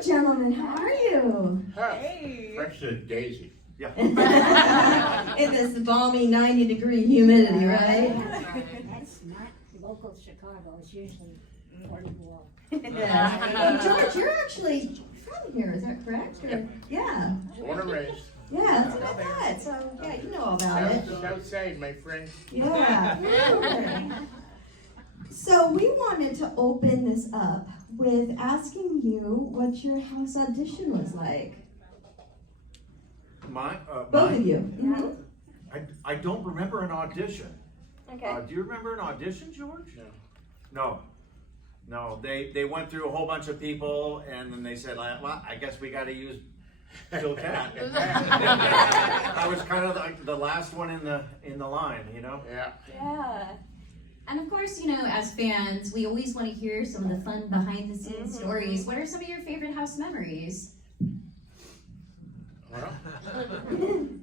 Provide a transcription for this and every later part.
Hello, gentlemen. How are you? Hey. Fresh as a daisy. Yeah. In this balmy 90-degree humidity, right? That's not local Chicago. It's usually 44. Yeah. George, you're actually from here, is that correct? Or, yeah. Born and raised. Yeah, that's what I thought. So, yeah, you know all about it. Southside, my friend. Yeah. Okay. So we wanted to open this up with asking you what your house audition was like. Both of you. Mm-hmm. I don't remember an audition. Okay. Do you remember an audition, George? No. No, they went through a whole bunch of people, and then they said, well, I guess we got to use Bill Katt. I was kind of like the last one in the line, you know? Yeah. Yeah. And of course, you know, as fans, we always want to hear some of the fun behind-the-scenes stories. What are some of your favorite house memories? Well,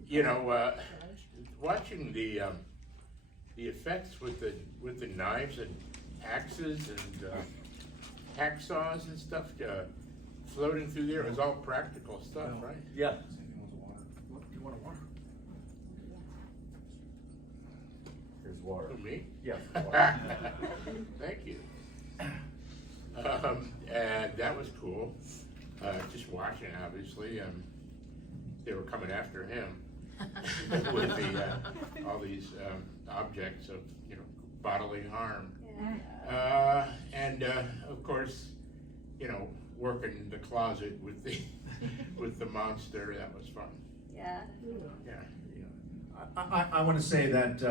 you know, watching the effects with the knives and axes and hacksaws and stuff floating through there, it was all practical stuff, right? Yeah. Do you want water? Here's water. For me? Yeah. Water. Thank you. And that was cool. Just watching, obviously. They were coming after him with all these objects of, you know, bodily harm. Yeah. And of course, you know, working in the closet with the monster, that was fun. Yeah. Yeah. I want to say that,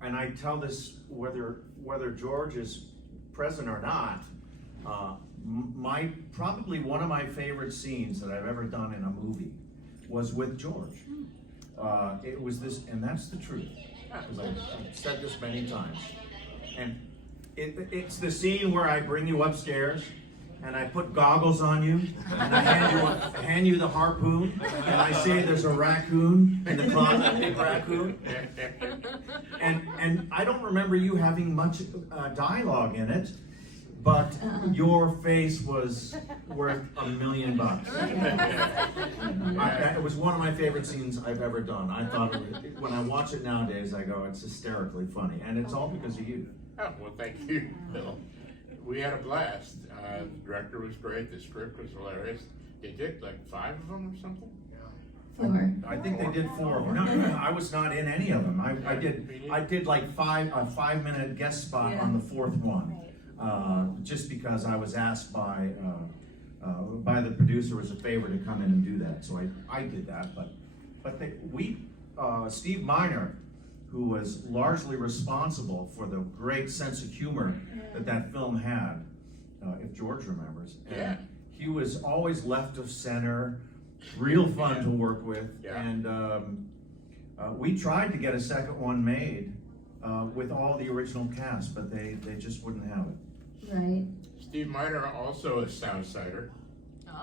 and I tell this whether George is present or not, probably one of my favorite scenes that I've ever done in a movie was with George. It was this, and that's the truth, because I've said this many times. And it's the scene where I bring you upstairs and I put goggles on you and I hand you the harpoon and I say there's a raccoon in the closet, a big raccoon. And I don't remember you having much dialogue in it, but your face was worth $1 million. It was one of my favorite scenes I've ever done. I thought when I watch it nowadays, I go, it's hysterically funny, and it's all because of you. Oh, well, thank you, Bill. We had a blast. The director was great. The script was hilarious. They did like 5 of them or something. 4. I think they did 4 of them. No, I was not in any of them. I did like a 5-minute guest spot on the 4th one, just because I was asked by the producer as a favor to come in and do that. So I did that. But Steve Miner, who was largely responsible for the great sense of humor that film had, if George remembers. And he was always left of center, real fun to work with. Yeah. And we tried to get a second one made with all the original cast, but they just wouldn't have it. Right. Steve Miner, also a Southsider.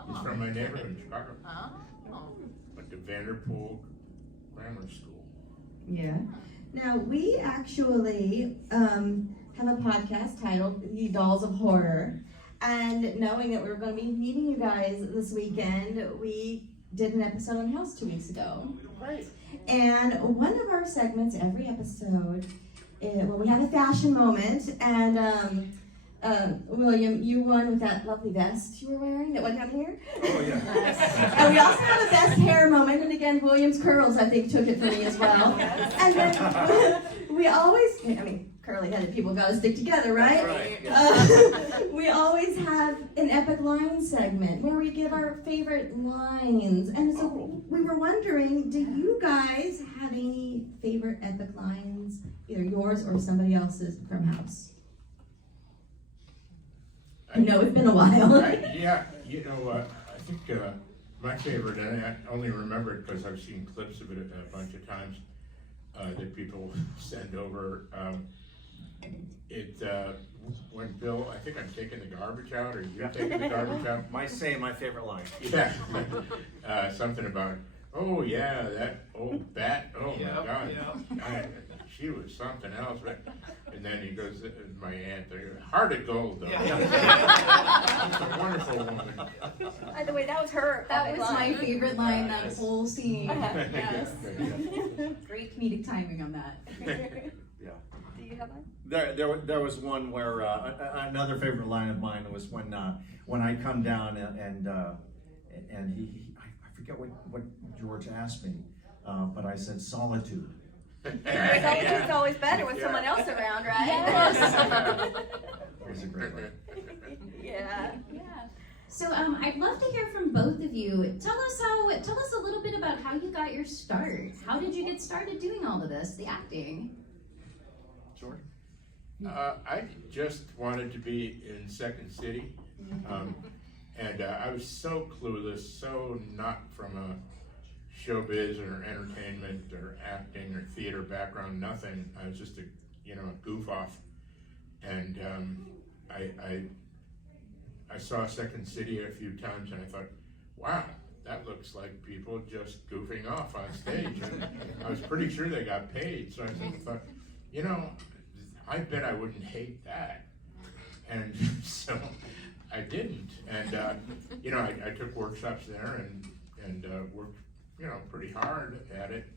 He's from my neighborhood in Chicago. Went to Vanderpool Grammar School. Yeah. Now, we actually have a podcast titled The Dolls of Horror. And knowing that we were going to be meeting you guys this weekend, we did an episode on House 2 weeks ago. Great. And one of our segments, every episode, we have a fashion moment. And William, you won with that lovely vest you were wearing that went down here. Oh, yeah. And we also have a best hair moment, and again, William's curls, I think, took it for me as well. And then we always, curly-headed people gotta stick together, right? Right. We always have an epic line segment where we give our favorite lines. And so we were wondering, do you guys have any favorite epic lines, either yours or somebody else's from House? I know it's been a while. Yeah, you know, I think my favorite, and I only remember it because I've seen clips of it a bunch of times that people send over. When Bill, I think I'm taking the garbage out, or you're taking the garbage out. My favorite line. Yeah, something about, oh yeah, that old bat, oh my God. she was something else, right? And then he goes, my aunt, heart of gold, though. Yeah. She's a wonderful woman. By the way, that was her. That was my line. favorite line, that whole scene. Yes. Yeah. Great comedic timing on that. Yeah. Do you have one? There was one where another favorite line of mine was when I come down and I forget what George asked me, but I said solitude. Solitude's always better with Yeah. someone else around, right? That was a great one. Yeah. So I'd love to hear from both of you. Tell us a little bit about how you got your start. How did you get started doing all of this, the acting? George? I just wanted to be in Second City, and I was so clueless, so not from a showbiz or entertainment or acting or theater background, nothing. I was just a goof off, and I saw Second City a few times, and I thought, wow, that looks like people just goofing off on stage, and I was pretty sure they got paid, so I thought, I bet I wouldn't hate that. And so I didn't. And, I took workshops there and worked, pretty hard at it.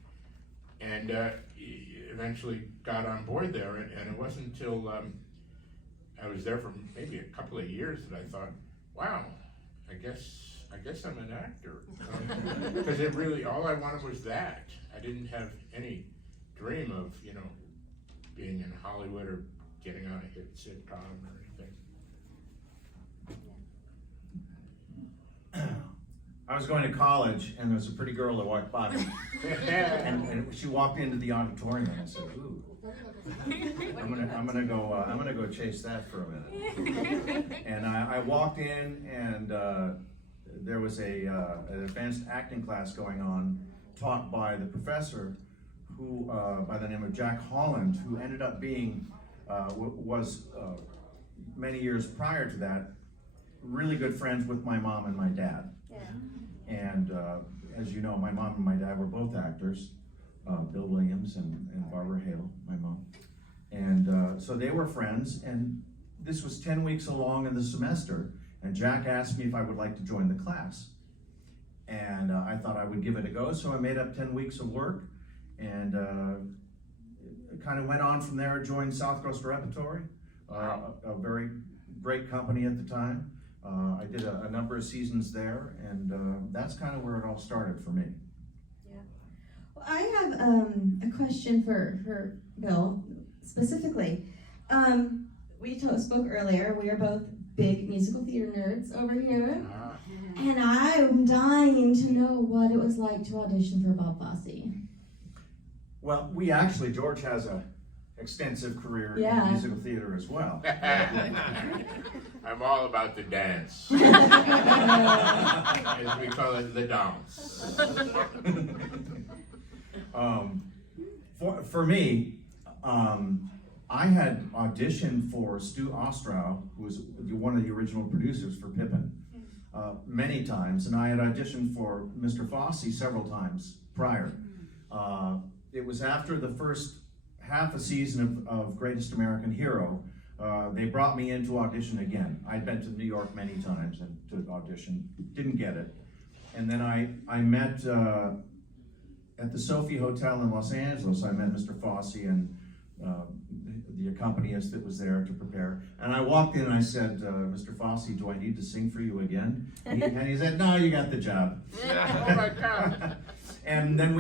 And eventually got on board there. And it wasn't until I was there for maybe a couple of years that I thought, wow, I guess I'm an actor. Because it really, all I wanted was that. I didn't have any dream of, being in Hollywood or getting on a hit sitcom or anything. I was going to college, and there was a pretty girl that walked by me, and she walked into the auditorium, and I said, "Ooh, I'm gonna go chase that for a minute." And I walked in, and there was an advanced acting class going on, taught by the professor, who by the name of Jack Holland, who ended up being was many years prior to that really good friends with my mom and my dad. Yeah. And as you know, my mom and my dad were both actors, Bill Williams and Barbara Hale, my mom. And so they were friends, and this was 10 weeks along in the semester, and Jack asked me if I would like to join the class. And I thought I would give it a go, so I made up 10 weeks of work, and it kind of went on from there. Joined South Coast Repertory, a very great company at the time. I did a number of seasons there, and that's kind of where it all started for me. Yeah. Well, I have a question for Bill specifically. We spoke earlier. We are both big musical theater nerds over here, and I'm dying to know what it was like to audition for Bob Fosse. Well, George has a extensive career Yeah. in musical theater as well. I'm all about the dance. As we call it, the dance. For me, I had auditioned for Stu Ostrow, who was one of the original producers for Pippin, many times, and I had auditioned for Mr. Fosse several times prior. It was after the first half a season of Greatest American Hero, they brought me in to audition again. I'd been to New York many times and to audition, didn't get it. And then I met at the Sophie Hotel in Los Angeles. I met Mr. Fosse and the accompanist that was there to prepare. And I walked in and I said, Mr. Fosse, do I need to sing for you again? And he said, no, you got the job. Oh my God. And then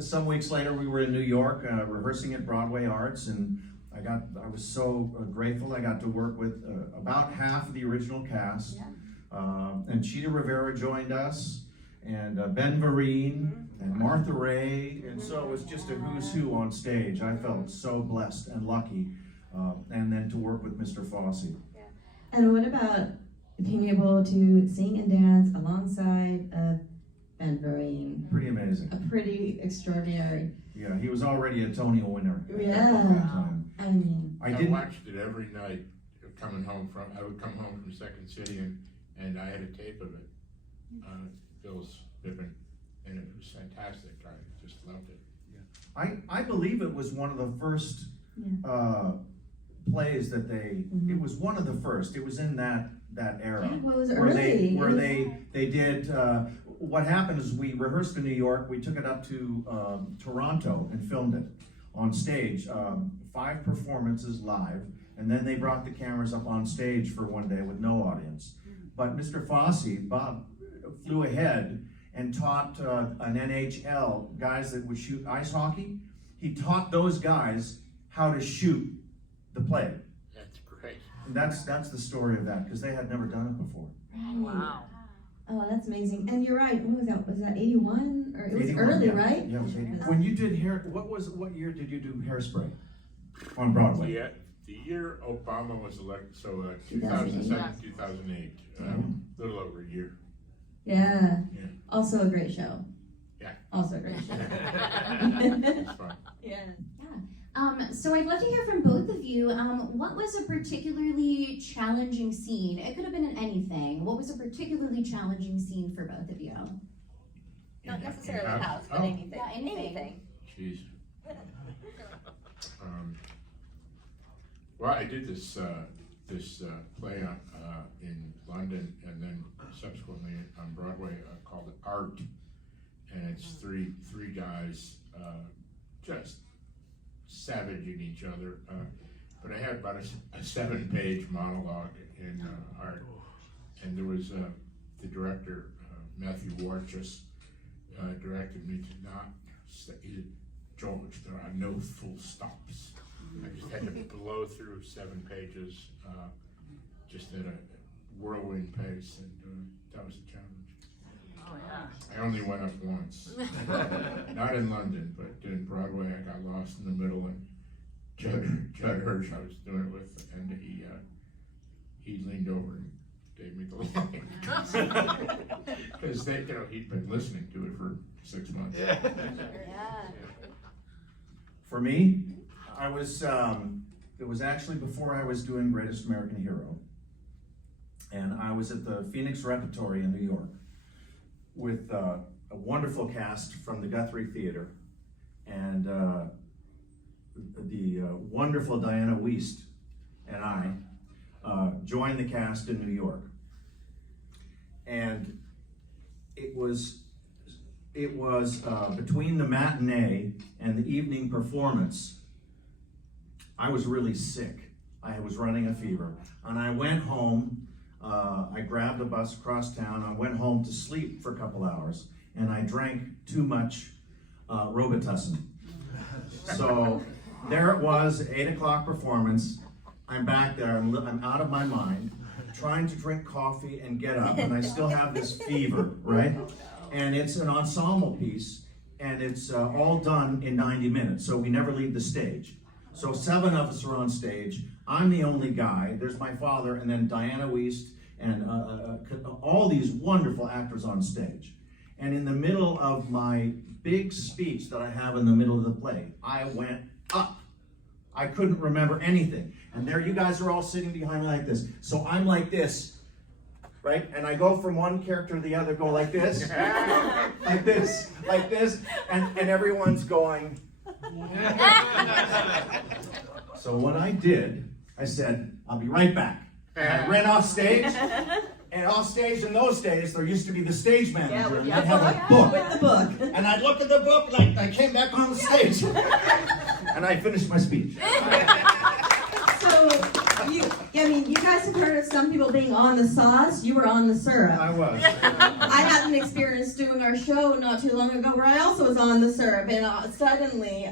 some weeks later, we were in New York rehearsing at Broadway Arts, and I was so grateful. I got to work with about half of the original cast. Yeah. And Cheetah Rivera joined us, and Ben Vereen, and Martha Ray, and so it was just a who's who on stage. I felt so blessed and lucky, and then to work with Mr. Fosse. And what about being able to sing and dance alongside Ben Vereen? Pretty amazing. A pretty extraordinary. Yeah, he was already a Tony winner at Yeah. that time. I mean, I watched it every night coming home I would come home from Second City and I had a tape of it, Bill's Pippin, and it was fantastic. I just loved it. I believe it was one of the first plays that they. Mhm. It was one of the first. It was in that era Yeah, well, it was where early. they did. What happened is we rehearsed in New York. We took it up to Toronto and filmed it on stage. 5 performances live, and then they brought the cameras up on stage for one day with no audience. But Mr. Fosse, Bob, flew ahead and taught an NHL, guys that would shoot ice hockey. He taught those guys how to shoot the play. That's great. And that's the story of that, because they had never done it before. Wow. Oh, that's amazing. And you're right. What was that? Was that 81? Or it was 81, early, yeah. right? Yeah, it was 81. When you did what year did you do Hairspray on Broadway? Yeah, the year Obama was elected, so 2008. 2007, 2008, a little over a year. Yeah. Yeah. Also a great show. Yeah. Also a great show. It's fun. Yeah. So I'd love to hear from both of you. What was a particularly challenging scene? It could have been in anything. What was a particularly challenging scene for both of you? Not necessarily Yeah. house, but Oh. anything. Yeah, anything. Anything. Jeez. Well, I did this play in London and then subsequently on Broadway called Art, and it's three guys just savaging each other. But I had about a 7-page monologue in Art, and there was the director Matthew Ward just directed me to not say, George, there are no full stops. I just had to blow through 7 pages, just at a whirlwind pace, and that was a challenge. Oh, yeah. I only went up once, not in London, but in Broadway. I got lost in the middle, and Judd Hirsch, I was doing it with, and he leaned over and gave me the line because he'd been listening to it for 6 months. Yeah. For me, I was, it was actually before I was doing Greatest American Hero. And I was at the Phoenix Repertory in New York with a wonderful cast from the Guthrie Theater and the wonderful Diana Wiest and I joined the cast in New York. And it was between the matinee and the evening performance, I was really sick. I was running a fever. And I went home, I grabbed a bus across town, I went home to sleep for a couple hours, and I drank too much Robitussin. So there it was, 8 o'clock performance. I'm back there, I'm out of my mind, trying to drink coffee and get up, and I still have this fever, right? And it's an ensemble piece, and it's all done in 90 minutes, so we never leave the stage. So 7 of us are on stage. I'm the only guy. There's my father, and then Diana Wiest, and all these wonderful actors on stage. And in the middle of my big speech that I have in the middle of the play, I went up. I couldn't remember anything. And there you guys are all sitting behind me like this. So I'm like this, right? And I go from one character to the other, go like this, like this, and everyone's going. So what I did, I said, I'll be right back. And I ran off stage, and off stage in those days, there used to be the stage manager, and they'd have a book. With the book. And I'd look at the book, like I came back on the stage. And I finished my speech. So, you guys have heard of some people being on the sauce. You were on the syrup. I was. I had an experience doing our show not too long ago where I also was on the syrup, and suddenly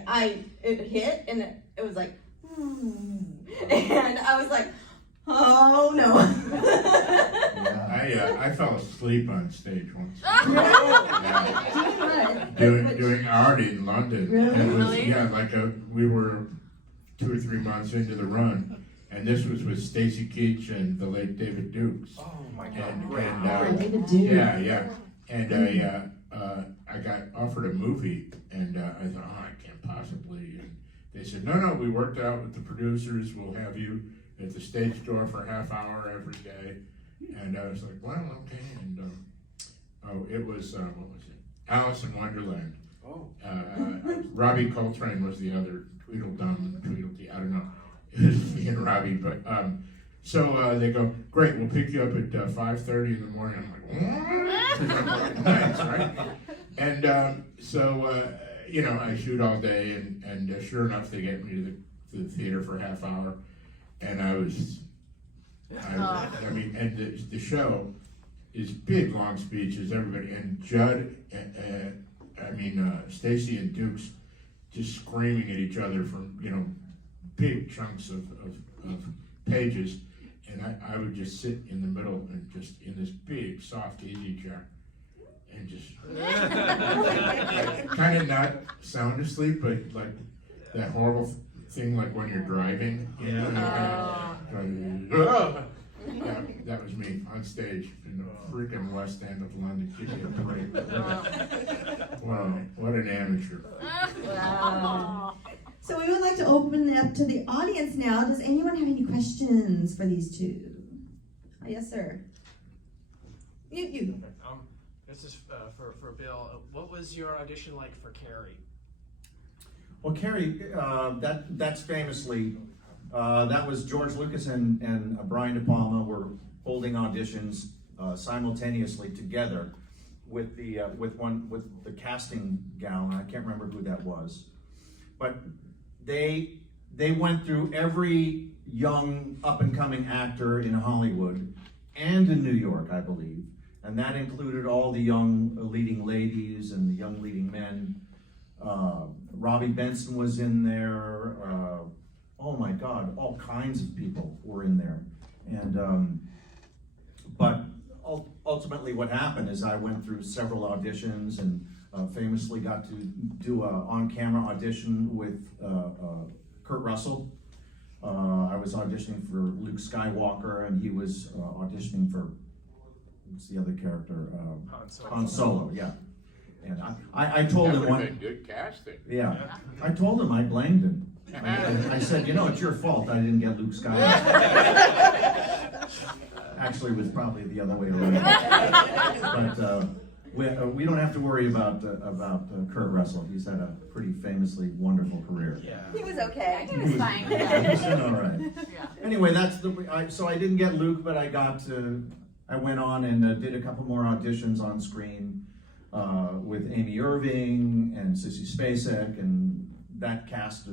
it hit, and it was like, and I was like, oh no. I fell asleep on stage once. Doing Doing art in London. Really? And it was, Really? yeah, like we were 2 or 3 months into the run, and this was with Stacy Keach and the late David Dukes. Oh my And, David Duke. yeah. And I got offered a movie, and I thought, oh, I can't possibly. And they said, no, we worked out with the producers. We'll have you at the stage door for a half hour every day. And I was like, well, okay. And it was, what was it? Alice in Wonderland. Oh. Robbie Coltrane was the other Tweedledum, Tweedledee, I don't know. It was me and Robbie, but so they go, great, we'll pick you up at 5:30 in the morning. I'm like, nice, right? And so you know, I shoot all day, and sure enough, they get me to the theater for a half hour, and I mean, and the show is big, long speeches, everybody, and Judd, Stacy and Dukes just screaming at each other from, you know, big chunks of pages, and I would just sit in the middle and just in this big, soft, easy chair, and just kind of not sound asleep, but like that horrible thing, like when you're driving, you know, that was me on stage in the freaking West End of London. Give me a break. Wow, what an amateur. Wow. So we would like to open it up to the audience now. Does anyone have any questions for these two? Yes, sir. You. This is for Bill. What was your audition like for Carrie? Well, Carrie, that's famously, that was George Lucas and Brian De Palma were holding auditions simultaneously together with the casting gal. I can't remember who that was, but they went through every young up and coming actor in Hollywood and in New York, I believe, and that included all the young leading ladies and the young leading men. Robbie Benson was in there. Oh my God, all kinds of people were in there. And but ultimately, what happened is I went through several auditions and famously got to do a on-camera audition with Kurt Russell. I was auditioning for Luke Skywalker, and he was auditioning for, what's the other character? Han Solo, yeah. And I told him one. Good casting. Yeah, I told him I blamed him. I said, you know, it's your fault I didn't get Luke Skywalker. Actually, it was probably the other way around. But we don't have to worry about Kurt Russell. He's had a pretty famously wonderful career. Yeah. He was okay. He was fine. He was all right. Yeah. Anyway, so I didn't get Luke, but I went on and did a couple more auditions on screen with Amy Irving and Sissy Spacek and that cast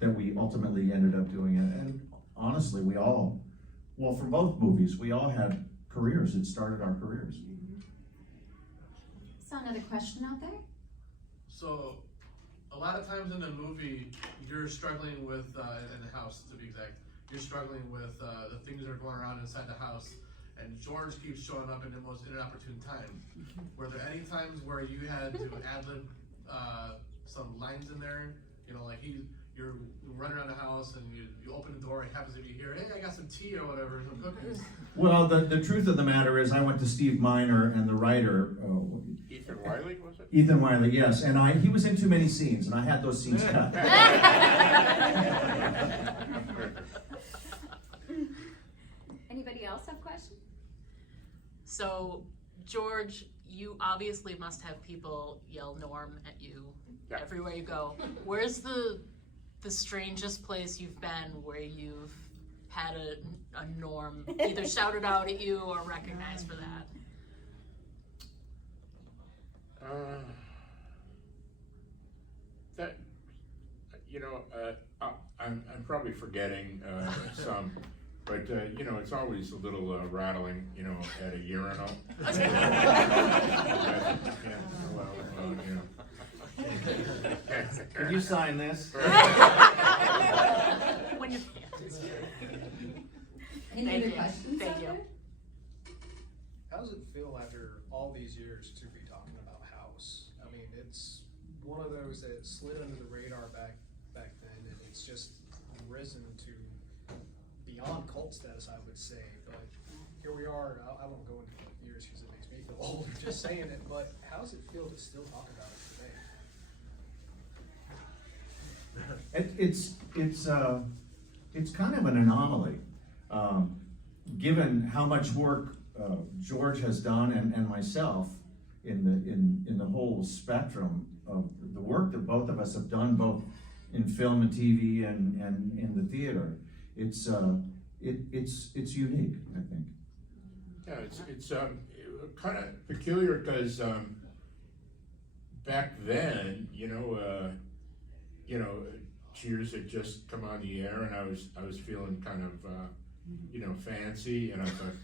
that we ultimately ended up doing it. And honestly, for both movies, we all had careers. It started our careers. Saw another question out there. So, a lot of times in a movie, you're struggling with, in the house to be exact, you're struggling with the things that are going around inside the house, and George keeps showing up in the most inopportune time. Were there any times where you had to ad-lib some lines in there? You know, like you're running around the house and you open the door, it happens to be here, hey, I got some tea or whatever, some cookies. Well, the truth of the matter is I went to Steve Miner and the writer, Ethan Wiley, was it? Ethan Wiley, yes, and he was in too many scenes, and I had those scenes cut. Anybody else have questions? So, George, you obviously must have people yell Norm at you everywhere you go. Where's the strangest place you've been where you've had a Norm either shouted out at you or recognized for that? I'm probably forgetting some, but you know, it's always a little rattling, you know, at a urinal. Could you sign this? When you Any other questions Thank out you. there? How does it feel after all these years to be talking about House? I mean, it's one of those that slid under the radar back then, and it's just risen to beyond cult status, I would say. But here we are. I won't go into years because it makes me feel old just saying it. But how does it feel to still talk about it today? It's kind of an anomaly, given how much work George has done and myself in the whole spectrum of the work that both of us have done, both in film and TV and in the theater. It's unique, I think. Yeah, it's kind of peculiar because back then, Cheers had just come on the air, and I was feeling kind of fancy, and I thought,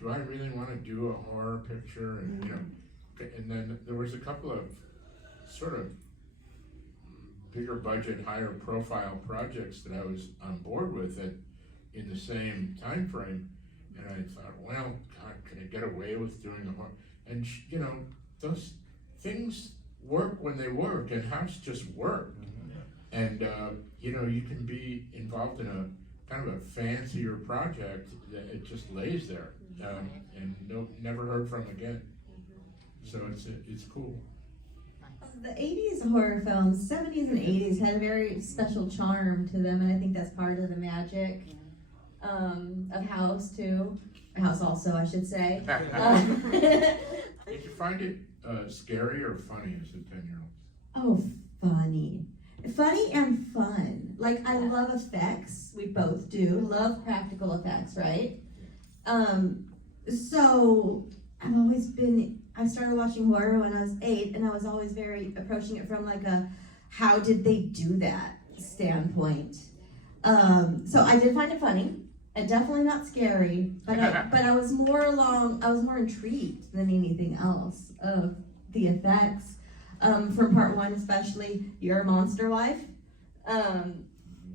do I really want to do a horror picture? And and then there was a couple of sort of bigger budget, higher profile projects that I was on board with in the same time frame, and I thought, well, God, can I get away with doing a horror? And those things work when they work, and House just worked. And you can be involved in a kind of a fancier project that it just lays there, and never heard from again. So it's cool. The 80s horror films, 70s and 80s had a very special charm to them, and I think that's part of the magic of House too. House also, I should say. Did you find it scary or funny as a 10-year-old? Oh, funny. Funny and fun. Like, I love effects. We both do. Love practical effects, right? So I started watching horror when I was 8, and I was always approaching it from like a, how did they do that standpoint. So I did find it funny, and definitely not scary, but I was more intrigued than anything else of the effects. From part 1 especially, you're a monster wife.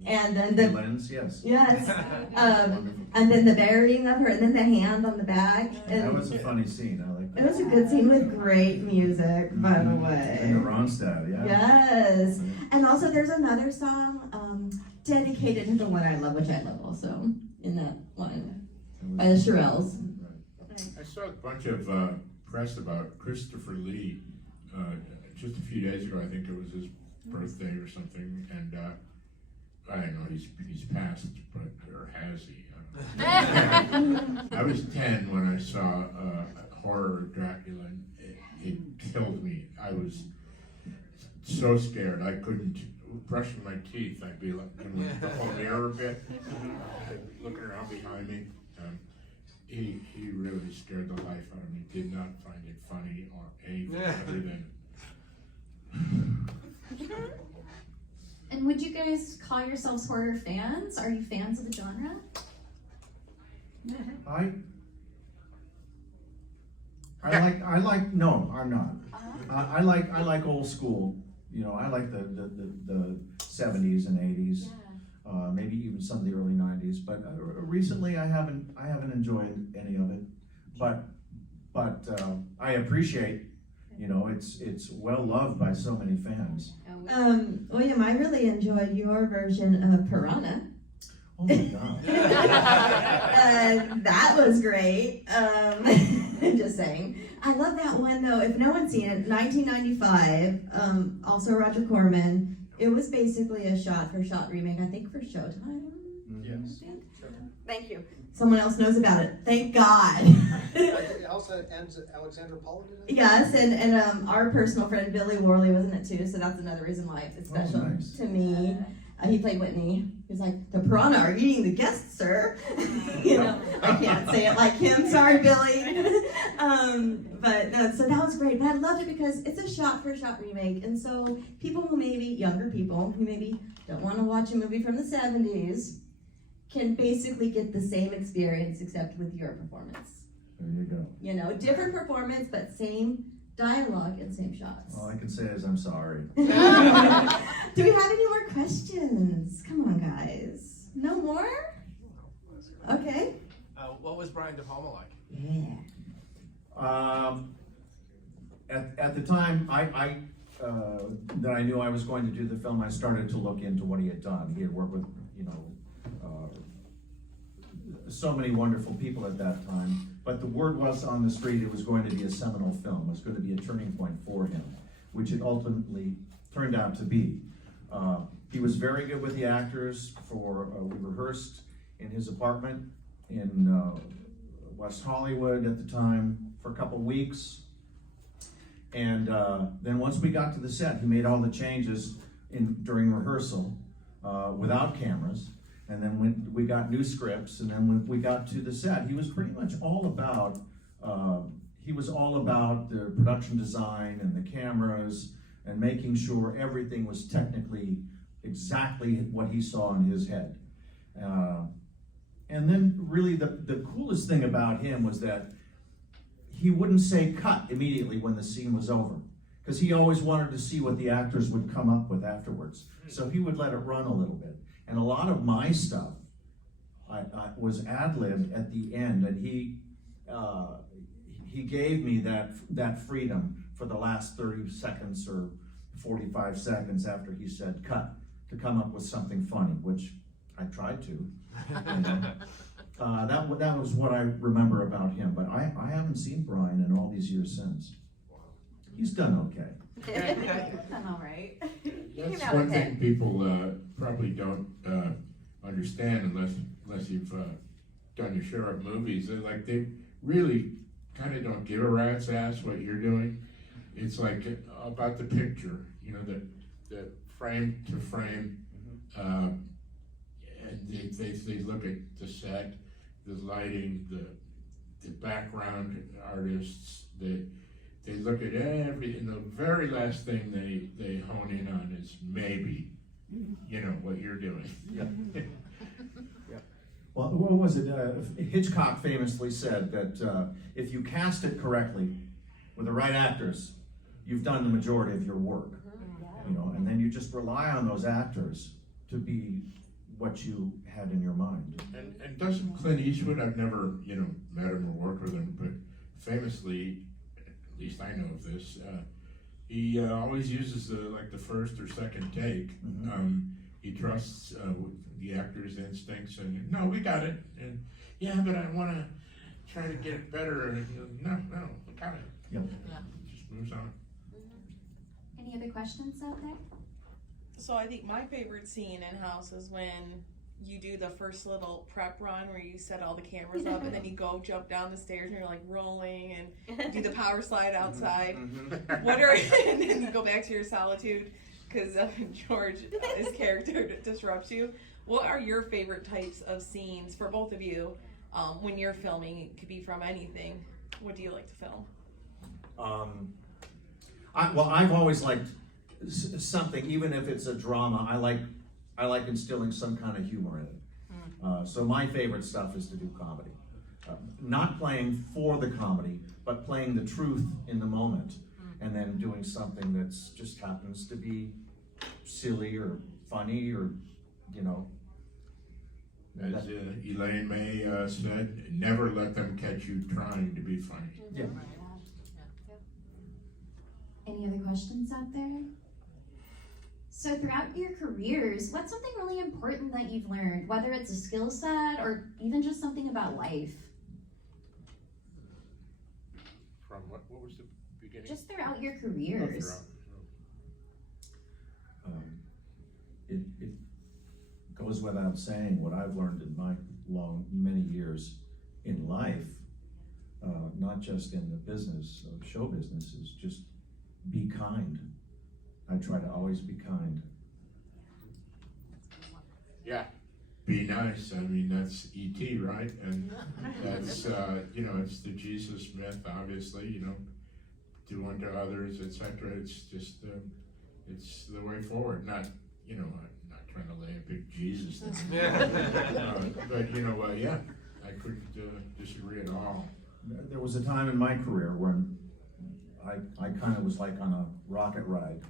And then the lens, yes. Yes. And then the burying of her, and then the hand on the back. And that was a funny scene. I like that. It was a good scene with great music, by the way. And the Ronstadt, yeah. Yes. And also there's another song dedicated to the one I love, which I love also in that one by the Shirelles. I saw a bunch of press about Christopher Lee just a few days ago. I think it was his birthday or something, and I don't know, he's passed, or has he? I was 10 when I saw horror Dracula, and it killed me. I was so scared. I couldn't, brushing my teeth, I'd be like, the whole mirror a bit, looking around behind me. He really scared the life out of me. Did not find it funny or anything other than. And would you guys call yourselves horror fans? Are you fans of the genre? No, I'm not. I like old school. I like the 70s and 80s, maybe even some of the early 90s. But recently, I haven't enjoyed any of it. But I appreciate. It's well loved by so many fans. William, I really enjoyed your version of Piranha. Oh my God. That was great. Just saying. I love that one though. If no one's seen it, 1995, also Roger Corman. It was basically a shot-for-shot remake, I think, for Showtime. Yes. Thank you. Someone else knows about it. Thank God. It also ends Alexandra Paul did it? Yes, and our personal friend Billy Worley was in it too, so that's another reason why it's special to me. He played Whitney. He was like, the piranha are eating the guests, sir. I can't say it like him. Sorry, Billy. But no, so that was great. But I loved it because it's a shot-for-shot remake, and so people who younger people who maybe don't want to watch a movie from the 70s, can basically get the same experience except with your performance. There you go. Different performance, but same dialogue and same shots. All I can say is I'm sorry. Do we have any more questions? Come on, guys. No more? Okay. What was Brian De Palma like? Yeah. At the time that I knew I was going to do the film, I started to look into what he had done. He had worked with, so many wonderful people at that time, but the word was on the street it was going to be a seminal film. It was going to be a turning point for him, which it ultimately turned out to be. He was very good with the actors. We rehearsed in his apartment in West Hollywood at the time for a couple weeks, And then once we got to the set, he made all the changes during rehearsal without cameras. And then when we got new scripts, and then when we got to the set, he was pretty much all about the production design and the cameras and making sure everything was technically exactly what he saw in his head. And then really the coolest thing about him was that he wouldn't say cut immediately when the scene was over, because he always wanted to see what the actors would come up with afterwards. So he would let it run a little bit. And a lot of my stuff I was ad-libbed at the end, and he gave me that freedom for the last 30 seconds or 45 seconds after he said cut to come up with something funny, which I tried to. That was what I remember about him, but I haven't seen Brian in all these years since. He's done okay. Done all right. That's one thing people probably don't understand unless you've done your share of movies. They really kind of don't give a rat's ass what you're doing. It's like about the picture, you know, the frame to frame, and they look at the set, the lighting, the background artists. They look at everything. The very last thing they hone in on is maybe, you know, what you're doing. Yeah. Yeah. Well, what was it? Hitchcock famously said that if you cast it correctly with the right actors, you've done the majority of your work. You know, and then you just rely on those actors to be what you had in your mind. And doesn't Clint Eastwood, I've never, you know, met him or worked with him, but famously, at least I know of this, he always uses the first or second take. Mm-hmm. He trusts the actor's instincts, and no, we got it. And yeah, but I want to try to get it better. And no, we got it. Yep. Yeah. Just moves on. Any other questions out there? So I think my favorite scene in House is when you do the first little prep run where you set all the cameras up and then you go jump down the stairs and you're like rolling and do the power slide outside. Mm-hmm. And then you go back to your solitude because George, his character disrupts you. What are your favorite types of scenes for both of you when you're filming? It could be from anything. What do you like to film? I've always liked something, even if it's a drama. I like instilling some kind of humor in it. So my favorite stuff is to do comedy. Not playing for the comedy, but playing the truth in the moment, and then doing something that's just happens to be silly or funny or, you know. As Elaine May said, never let them catch you trying to be funny. Yeah. Any other questions out there? So throughout your careers, what's something really important that you've learned, whether it's a skill set or even just something about life? From what was the beginning? Just throughout your careers. It goes without saying what I've learned in my many years in life, not just in the business of show business, is just be kind. I try to always be kind. Yeah, be nice. I mean, that's E.T., right? And that's, you know, it's the Jesus myth, obviously, you know, do unto others, etc. It's just, it's the way forward. Not, you know, I'm not trying to lay a big Jesus thing. But, you know, yeah, I couldn't disagree at all. There was a time in my career when I kind of was like on a rocket ride,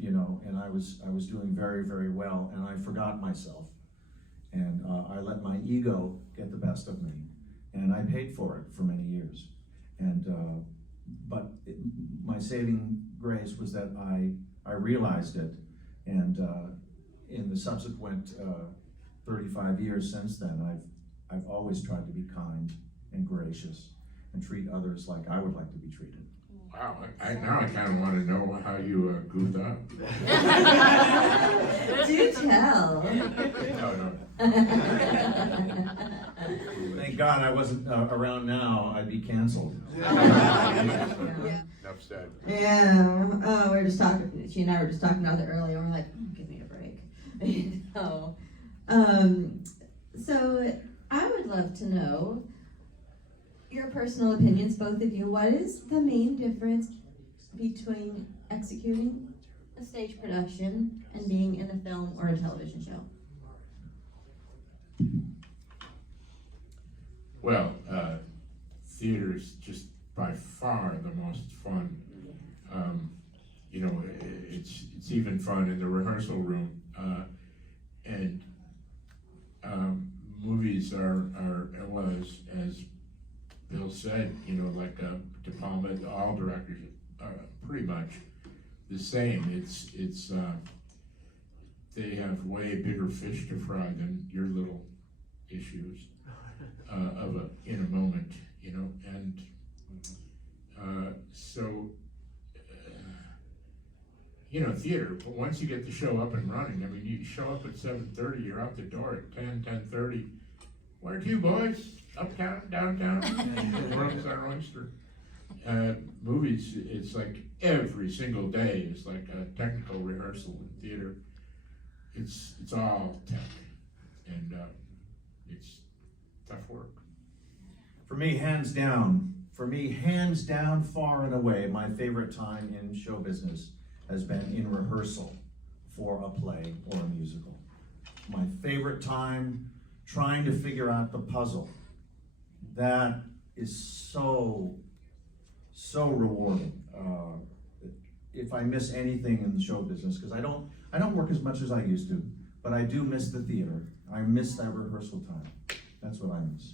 you know, and I was doing very, very well, and I forgot myself, and I let my ego get the best of me, and I paid for it for many years, and but my saving grace was that I realized it, and in the subsequent 35 years since then, I've always tried to be kind and gracious and treat others like I would like to be treated. Wow, now I kind of want to know how you goofed up. Do tell. No. Thank Thank God I wasn't around now, I'd be canceled. Enough said. Yeah, we were just talking, she and I were just talking about it earlier, we're like, give me a break. You know? So I would love to know your personal opinions, both of you. What is the main difference between executing a stage production and being in a film or a television show? Well, theater is just by far the most fun. You know, it's even fun in the rehearsal room, and movies are well, as Bill said, you know, like De Palma, all directors are pretty much the same. It's they have way bigger fish to fry than your little issues in a moment, you know, and so you know, theater. But once you get the show up and running, I mean, you show up at 7:30, you're out the door at 10:30. Where to, boys? Uptown, downtown. Rooms are oyster. Movies, it's like every single day is like a technical rehearsal. In theater, it's all tech, and it's tough work. For me, hands down, far and away, my favorite time in show business has been in rehearsal for a play or a musical. My favorite time trying to figure out the puzzle. That is so rewarding. If I miss anything in the show business, because I don't work as much as I used to, but I do miss the theater. I miss that rehearsal time. That's what I miss.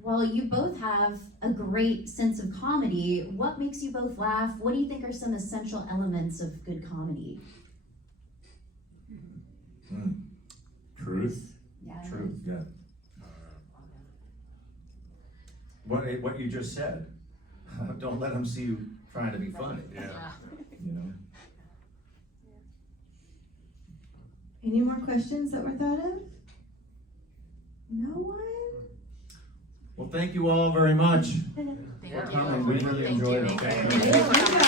Well, you both have a great sense of comedy. What makes you both laugh? What do you think are some essential elements of good comedy? Truth. Yeah. Truth, yeah. What you just said. Don't let them see you trying to be funny. Yeah. You know. Any more questions that were thought of? No one? Well, thank you all very much Thank for you. coming. We really Thank enjoyed you. it. Thank you.